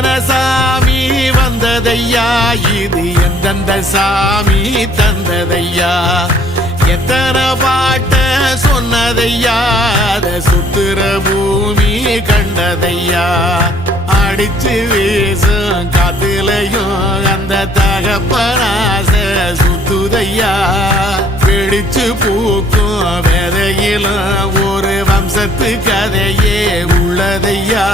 எத்தனை சாமி வந்ததையா, இது எந்தெந்த சாமி தந்ததையா, எத்தனை பாட்ட சொன்னதையா, அத சுத்துற பூமி கண்டதையா, அடிச்சு வீசும் காத்துலையும் அந்த தகப்பனாச சுத்துதையா, பிடிச்சு பூக்கும் விதையிலும் ஒரு வம்சத்து கதையே உள்ளதையா.